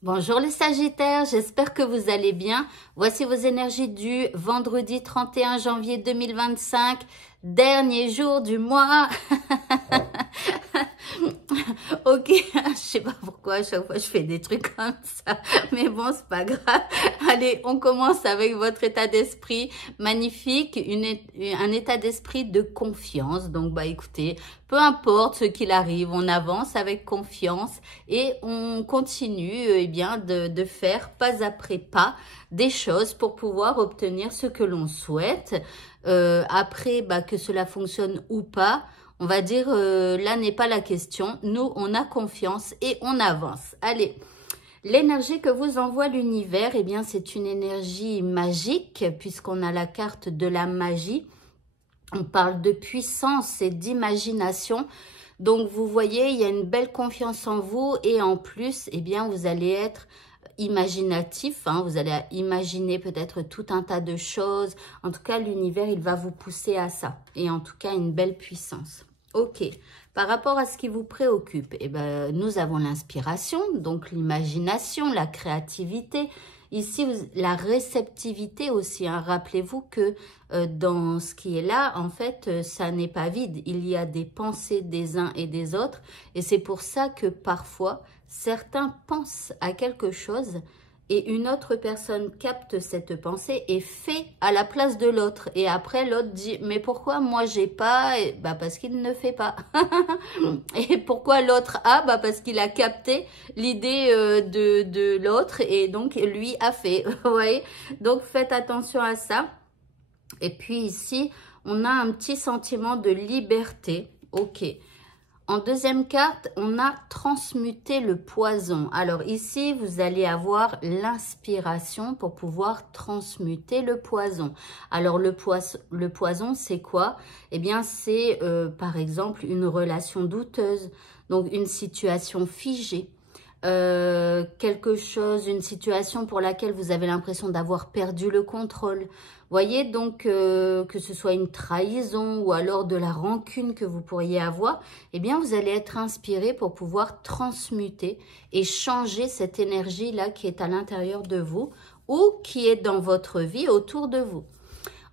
Bonjour les Sagittaires, j'espère que vous allez bien. Voici vos énergies du vendredi 31 janvier 2025, dernier jour du mois. Ok, je sais pas pourquoi à chaque fois je fais des trucs comme ça, mais bon, c'est pas grave. Allez, on commence avec votre état d'esprit magnifique, un état d'esprit de confiance. Donc, bah écoutez, peu importe ce qu'il arrive, on avance avec confiance et on continue bien de faire pas après pas des choses pour pouvoir obtenir ce que l'on souhaite. Après, bah, que cela fonctionne ou pas, on va dire, là n'est pas la question. Nous, on a confiance et on avance. Allez, l'énergie que vous envoie l'univers, eh bien, c'est une énergie magique puisqu'on a la carte de la magie. On parle de puissance et d'imagination. Donc, vous voyez, il y a une belle confiance en vous et en plus, eh bien, vous allez être imaginatif, hein, vous allez imaginer peut-être tout un tas de choses. En tout cas, l'univers, il va vous pousser à ça. Et en tout cas, une belle puissance. Ok, par rapport à ce qui vous préoccupe, eh ben, nous avons l'inspiration, donc l'imagination, la créativité. Ici, la réceptivité aussi. Hein. Rappelez-vous que dans ce qui est là, en fait, ça n'est pas vide. Il y a des pensées des uns et des autres. Et c'est pour ça que parfois, certains pensent à quelque chose et une autre personne capte cette pensée et fait à la place de l'autre. Et après, l'autre dit, mais pourquoi moi j'ai pas? Et bah parce qu'il ne fait pas. Et pourquoi l'autre a? Bah parce qu'il a capté l'idée de l'autre et donc lui a fait. Vous voyez? Donc faites attention à ça. Et puis ici, on a un petit sentiment de liberté. Ok. En deuxième carte, on a transmuté le poison. Alors ici, vous allez avoir l'inspiration pour pouvoir transmuter le poison. Alors le poison, c'est quoi? Eh bien, c'est par exemple une relation douteuse, donc une situation figée. Quelque chose, une situation pour laquelle vous avez l'impression d'avoir perdu le contrôle. Voyez donc que ce soit une trahison ou alors de la rancune que vous pourriez avoir, eh bien vous allez être inspiré pour pouvoir transmuter et changer cette énergie-là qui est à l'intérieur de vous ou qui est dans votre vie autour de vous.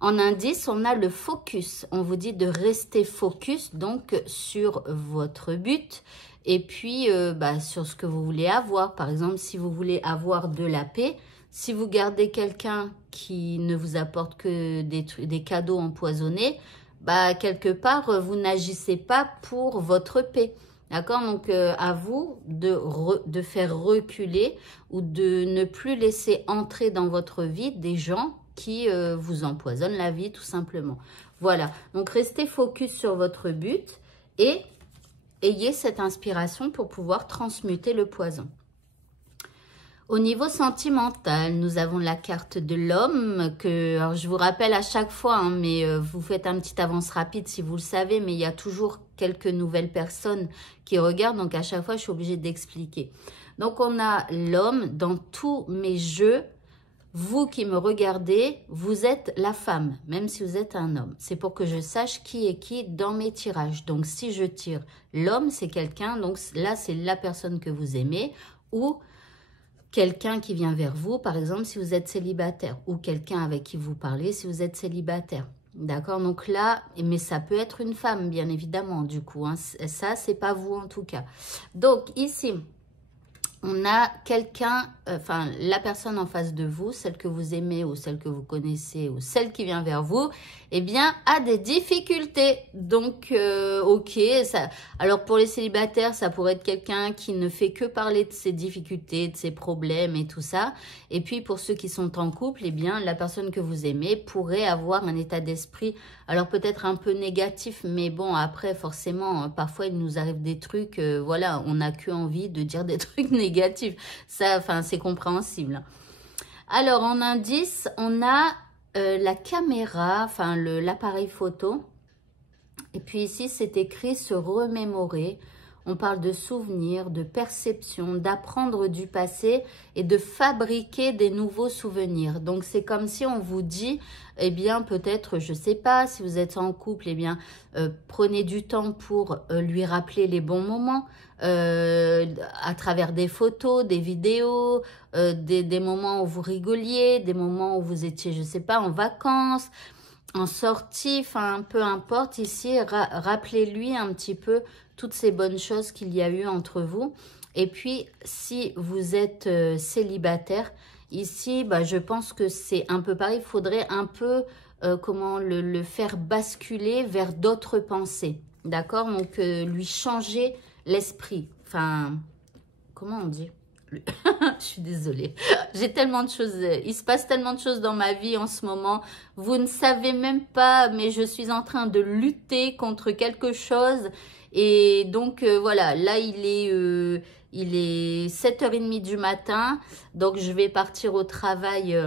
En indice, on a le focus. On vous dit de rester focus donc sur votre but et puis sur ce que vous voulez avoir. Par exemple, si vous voulez avoir de la paix, si vous gardez quelqu'un qui ne vous apporte que des cadeaux empoisonnés, bah, quelque part, vous n'agissez pas pour votre paix. D'accord? Donc, à vous de faire reculer ou de ne plus laisser entrer dans votre vie des gens qui vous empoisonnent la vie, tout simplement. Voilà. Donc, restez focus sur votre but et ayez cette inspiration pour pouvoir transmuter le poison. Au niveau sentimental, nous avons la carte de l'homme que, alors je vous rappelle à chaque fois, hein, mais vous faites un petit avance rapide si vous le savez, mais il y a toujours quelques nouvelles personnes qui regardent, donc à chaque fois je suis obligée d'expliquer. Donc on a l'homme dans tous mes jeux. Vous qui me regardez, vous êtes la femme, même si vous êtes un homme. C'est pour que je sache qui est qui dans mes tirages. Donc si je tire l'homme, c'est quelqu'un, donc là c'est la personne que vous aimez ou quelqu'un qui vient vers vous, par exemple, si vous êtes célibataire, ou quelqu'un avec qui vous parlez si vous êtes célibataire. D'accord? Donc là, mais ça peut être une femme, bien évidemment, du coup. Hein. Ça, c'est pas vous en tout cas. Donc ici, on a quelqu'un, enfin la personne en face de vous, celle que vous aimez ou celle que vous connaissez ou celle qui vient vers vous, eh bien, a des difficultés. Donc, ok, ça. Alors pour les célibataires, ça pourrait être quelqu'un qui ne fait que parler de ses difficultés, de ses problèmes et tout ça. Et puis pour ceux qui sont en couple, eh bien, la personne que vous aimez pourrait avoir un état d'esprit, alors peut-être un peu négatif, mais bon, après, forcément, parfois il nous arrive des trucs, voilà, on n'a que envie de dire des trucs négatifs. Ça, enfin, c'est compréhensible. Alors, en indice, on a la caméra, enfin l'appareil photo. Et puis ici, c'est écrit se remémorer On parle de souvenirs, de perception, d'apprendre du passé et de fabriquer des nouveaux souvenirs. Donc, c'est comme si on vous dit, eh bien, peut-être, je ne sais pas, si vous êtes en couple, eh bien, prenez du temps pour lui rappeler les bons moments à travers des photos, des vidéos, des moments où vous rigoliez, des moments où vous étiez, je ne sais pas, en vacances, en sortie, enfin, peu importe. Ici, rappelez-lui un petit peu toutes ces bonnes choses qu'il y a eu entre vous. Et puis, si vous êtes célibataire, ici, bah, je pense que c'est un peu pareil. Il faudrait un peu, comment le faire basculer vers d'autres pensées. D'accord? Donc, lui changer l'esprit. Enfin, comment on dit? Je suis désolée. J'ai tellement de choses. Il se passe tellement de choses dans ma vie en ce moment. Vous ne savez même pas, mais je suis en train de lutter contre quelque chose. Et donc, voilà, là, il est 7h30 du matin. Donc, je vais partir au travail.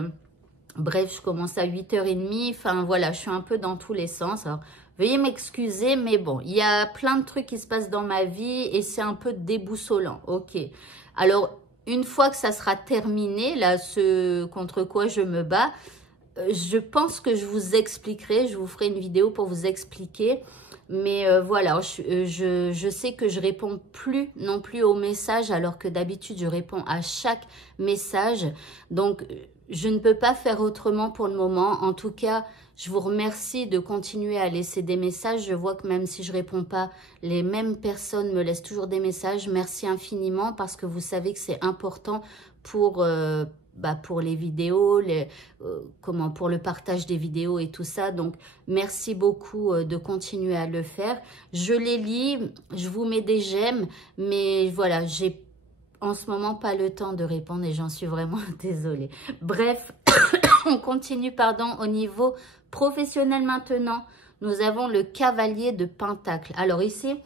Bref, je commence à 8h30. Enfin, voilà, je suis un peu dans tous les sens. Alors, veuillez m'excuser, mais bon, il y a plein de trucs qui se passent dans ma vie et c'est un peu déboussolant. Ok. Alors, une fois que ça sera terminé, là, ce contre quoi je me bats, je pense que je vous expliquerai, je vous ferai une vidéo pour vous expliquer. Mais voilà, je sais que je réponds plus non plus aux messages alors que d'habitude, je réponds à chaque message. Donc, je ne peux pas faire autrement pour le moment. En tout cas, je vous remercie de continuer à laisser des messages. Je vois que même si je ne réponds pas, les mêmes personnes me laissent toujours des messages. Merci infiniment parce que vous savez que c'est important pour les vidéos, pour le partage des vidéos et tout ça. Donc, merci beaucoup de continuer à le faire. Je les lis, je vous mets des j'aime, mais voilà, j'ai en ce moment pas le temps de répondre et j'en suis vraiment désolée. Bref, on continue, pardon, au niveau professionnel maintenant. Nous avons le cavalier de Pentacle. Alors ici,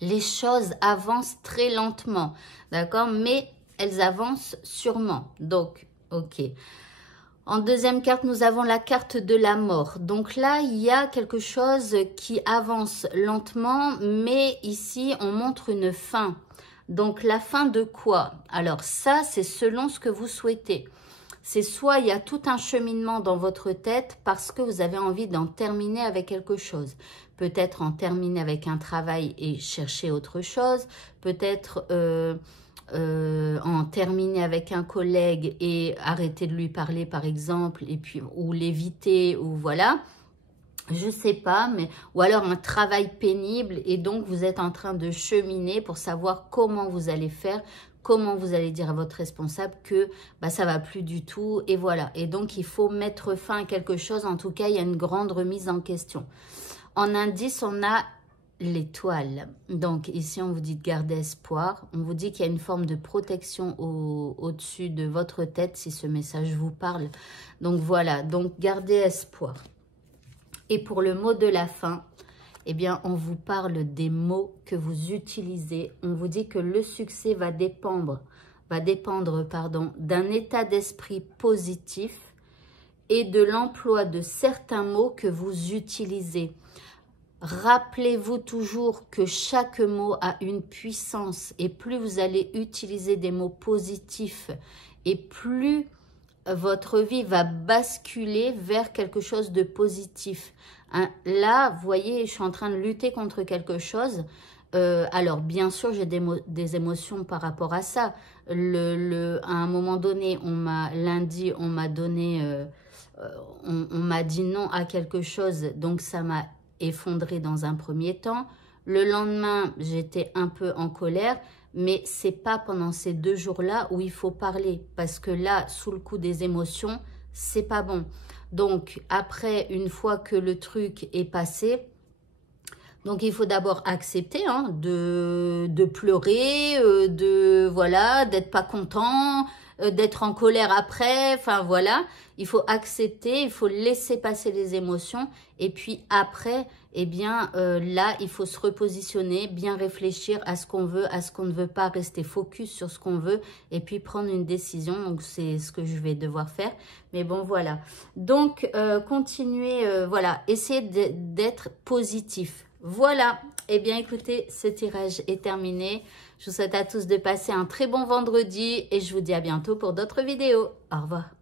les choses avancent très lentement, d'accord? Mais elles avancent sûrement. Donc, ok. En deuxième carte, nous avons la carte de la mort. Donc là, il y a quelque chose qui avance lentement, mais ici, on montre une fin. Donc, la fin de quoi? Alors ça, c'est selon ce que vous souhaitez. C'est soit il y a tout un cheminement dans votre tête parce que vous avez envie d'en terminer avec quelque chose. Peut-être en terminer avec un travail et chercher autre chose. Peut-être en terminer avec un collègue et arrêter de lui parler, par exemple, et puis ou l'éviter, ou voilà. Je sais pas, mais ou alors un travail pénible et donc vous êtes en train de cheminer pour savoir comment vous allez faire, comment vous allez dire à votre responsable que bah, ça va plus du tout et voilà. Et donc il faut mettre fin à quelque chose. En tout cas, il y a une grande remise en question. En indice, on a l'étoile. Donc ici, on vous dit de garder espoir. On vous dit qu'il y a une forme de protection au-dessus de votre tête si ce message vous parle. Donc voilà, donc gardez espoir. Et pour le mot de la fin, eh bien, on vous parle des mots que vous utilisez. On vous dit que le succès va dépendre d'un état d'esprit positif et de l'emploi de certains mots que vous utilisez. Rappelez-vous toujours que chaque mot a une puissance et plus vous allez utiliser des mots positifs et plus votre vie va basculer vers quelque chose de positif. Hein, là, vous voyez, je suis en train de lutter contre quelque chose. Alors, bien sûr, j'ai des émotions par rapport à ça. À un moment donné, lundi, on m'a donné, on m'a dit non à quelque chose, donc ça m'a effondré dans un premier temps. Le lendemain, j'étais un peu en colère. Mais c'est pas pendant ces 2 jours-là où il faut parler. Parce que là, sous le coup des émotions, c'est pas bon. Donc, après, une fois que le truc est passé, donc il faut d'abord accepter hein, de pleurer, voilà, d'être pas content, d'être en colère après, enfin voilà. Il faut accepter, il faut laisser passer les émotions. Et puis après, eh bien là, il faut se repositionner, bien réfléchir à ce qu'on veut, à ce qu'on ne veut pas, rester focus sur ce qu'on veut et puis prendre une décision. Donc, c'est ce que je vais devoir faire. Mais bon, voilà. Donc, continuez, voilà, essayez d'être positif. Voilà, Eh bien, écoutez, ce tirage est terminé. Je vous souhaite à tous de passer un très bon vendredi et je vous dis à bientôt pour d'autres vidéos. Au revoir.